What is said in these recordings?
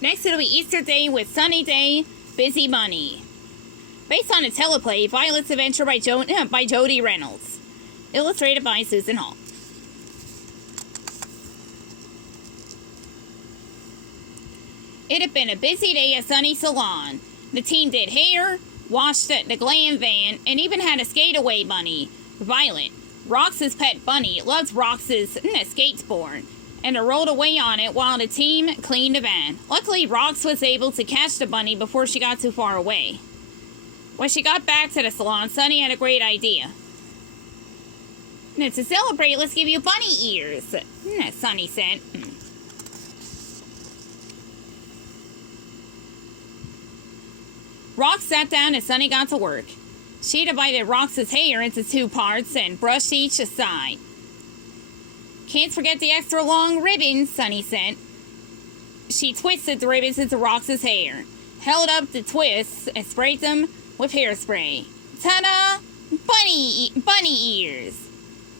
Next, it'll be Easter Day with Sunny Day, Busy Bunny. Based on a teleplay, Violet's Adventure by Jody Reynolds. Illustrated by Susan Hall. It had been a busy day at Sunny's salon. The team did hair, washed the glam van, and even had a skateaway bunny, Violet. Rox's pet bunny loves Rox's skateboard, and it rolled away on it while the team cleaned the van. Luckily, Rox was able to catch the bunny before she got too far away. When she got back to the salon, Sunny had a great idea. To celebrate, let's give you bunny ears, Sunny said. Rox sat down and Sunny got to work. She divided Rox's hair into 2 parts and brushed each side. Can't forget the extra long ribbons, Sunny said. She twisted the ribbons into Rox's hair, held up the twists, and sprayed them with hairspray. Ta-da! Bunny ears!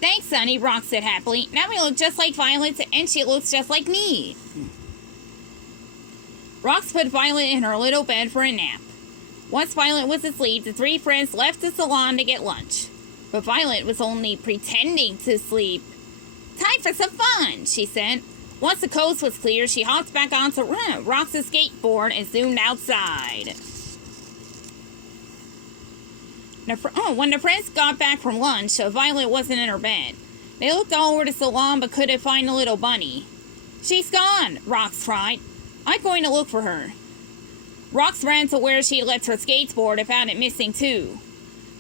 Thanks, Sunny, Rox said happily. Now we look just like Violet, and she looks just like me. Rox put Violet in her little bed for a nap. Once Violet was asleep, the 3 friends left the salon to get lunch. But Violet was only pretending to sleep. Time for some fun, she said. Once the coast was clear, she hopped back onto Rox's skateboard and zoomed outside. When the friends got back from lunch, Violet wasn't in her bed. They looked all over the salon but couldn't find the little bunny. She's gone, Rox cried. I'm going to look for her. Rox ran to where she left her skateboard and found it missing too.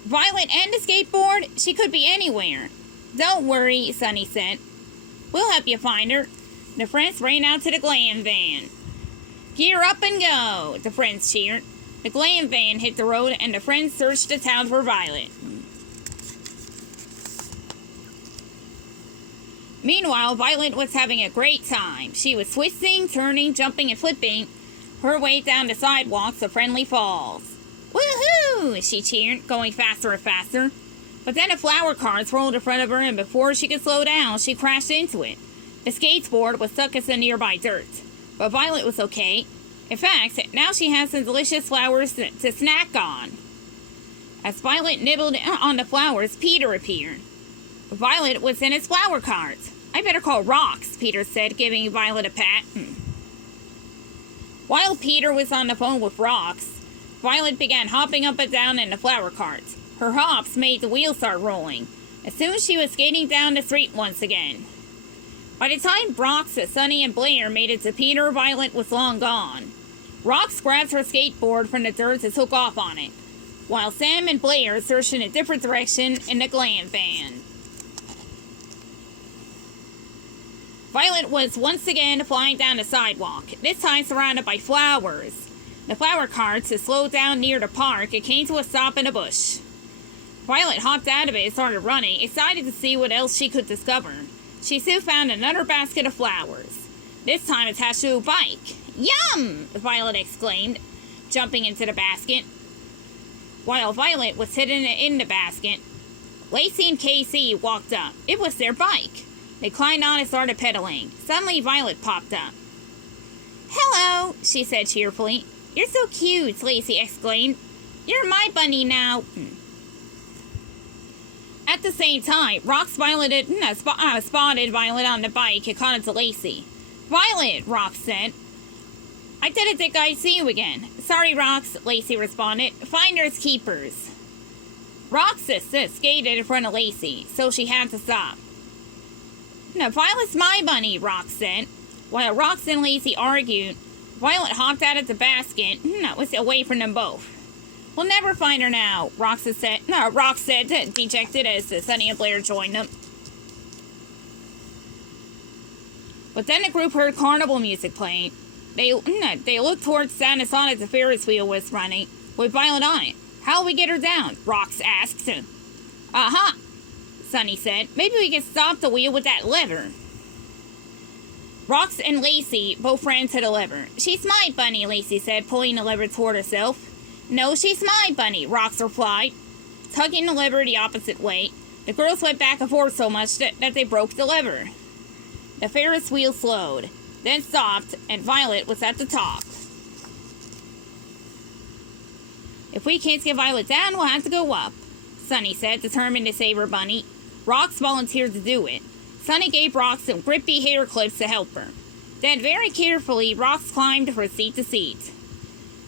Violet and the skateboard? She could be anywhere. Don't worry, Sunny said. We'll help you find her. The friends ran out to the glam van. Gear up and go, the friends cheered. The glam van hit the road and the friends searched the town for Violet. Meanwhile, Violet was having a great time. She was twisting, turning, jumping, and flipping her way down the sidewalks of Friendly Falls. Woohoo! She cheered, going faster and faster. But then a flower cart rolled in front of her, and before she could slow down, she crashed into it. The skateboard was stuck in some nearby dirt. But Violet was okay. In fact, now she has some delicious flowers to snack on. As Violet nibbled on the flowers, Peter appeared. Violet was in his flower cart. I better call Rox, Peter said, giving Violet a pat. While Peter was on the phone with Rox, Violet began hopping up and down in the flower cart. Her hops made the wheels start rolling. As soon as she was skating down the street once again. By the time Rox, Sunny, and Blair made it to Peter, Violet was long gone. Rox grabbed her skateboard from the dirt and took off on it, while Sam and Blair searched in a different direction in the glam van. Violet was once again flying down the sidewalk, this time surrounded by flowers. The flower carts had slowed down near the park and came to a stop in a bush. Violet hopped out of it and started running, excited to see what else she could discover. She soon found another basket of flowers, this time attached to a bike. Yum! Violet exclaimed, jumping into the basket. While Violet was sitting in the basket, Lacey and Casey walked up. It was their bike. They climbed on and started pedaling. Suddenly, Violet popped up. Hello, she said cheerfully. You're so cute, Lacey exclaimed. You're my bunny now. At the same time, Rox spotted Violet on the bike and called it to Lacey. Violet, Rox said. I didn't think I'd see you again. Sorry, Rox, Lacey responded. Finders keepers. Rox skated in front of Lacey, so she had to stop. No, Violet's my bunny, Rox said. While Rox and Lacey argued, Violet hopped out of the basket was away from them both. We'll never find her now, Rox said, dejected as Sunny and Blair joined them. But then the group heard carnival music playing. They looked towards town and saw that the Ferris wheel was running, with Violet on it. How'll we get her down? Rox asked. Uh-huh, Sunny said. Maybe we can stop the wheel with that lever. Rox and Lacey both ran to the lever. She's my bunny, Lacey said, pulling the lever toward herself. No, she's my bunny, Rox replied, tugging the lever the opposite way. The girls went back and forth so much that they broke the lever. The Ferris wheel slowed. then stopped, and Violet was at the top. If we can't get Violet down, we'll have to go up, Sunny said, determined to save her bunny. Rox volunteered to do it. Sunny gave Rox some grippy hair clips to help her. Then, very carefully, Rox climbed from seat to seat,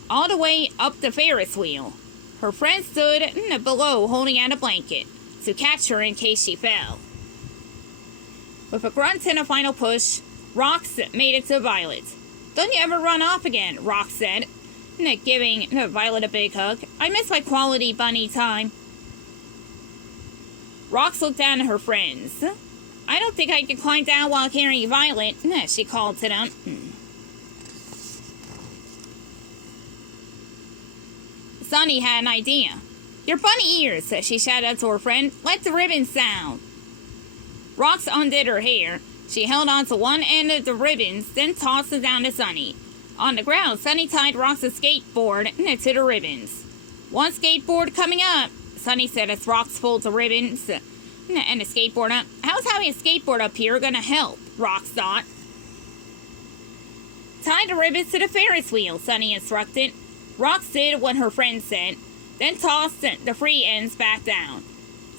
all the way up the Ferris wheel. Her friend stood below holding out a blanket to catch her in case she fell. With a grunt and a final push, Rox made it to Violet. "Don't you ever run off again," Rox said, giving Violet a big hug. "I miss my quality bunny time." Rox looked down at her friends. "I don't think I can climb down while carrying Violet," she called to them. Sunny had an idea. "Your bunny ears," she shouted out to her friend. "Let the ribbons down." Rox undid her hair. She held on to one end of the ribbons, then tossed it down to Sunny. On the ground, Sunny tied Rox's skateboard to the ribbons. "One skateboard coming up," Sunny said as Rox pulled the ribbons and the skateboard up. "How's having a skateboard up here gonna help?" Rox thought. "Tie the ribbons to the Ferris wheel," Sunny instructed. Rox did what her friend said, then tossed the free ends back down.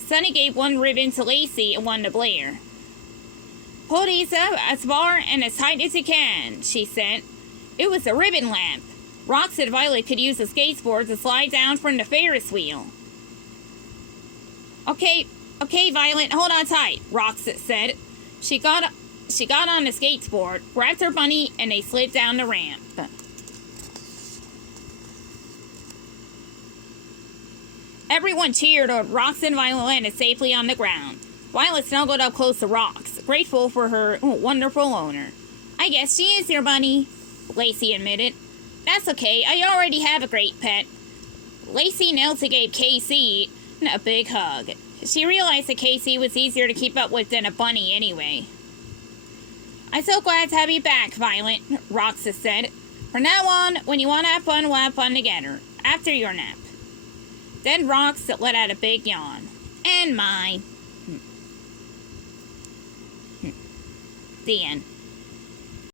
Sunny gave one ribbon to Lacey and one to Blair. "Pull these up as far and as tight as you can," she said. It was a ribbon lamp. Rox said Violet could use the skateboard to slide down from the Ferris wheel. Okay, Violet, hold on tight," Rox said. She got on the skateboard, grabbed her bunny, and they slid down the ramp. Everyone cheered when Rox and Violet landed safely on the ground. Violet snuggled up close to Rox, grateful for her wonderful owner. "I guess she is your bunny," Lacey admitted. "That's okay, I already have a great pet." Lacey knelt and gave Casey a big hug. She realized that Casey was easier to keep up with than a bunny anyway. "I'm so glad to have you back, Violet," Rox said. "From now on, when you want to have fun, we'll have fun together, after your nap." Then Rox let out a big yawn. "And mine." The end.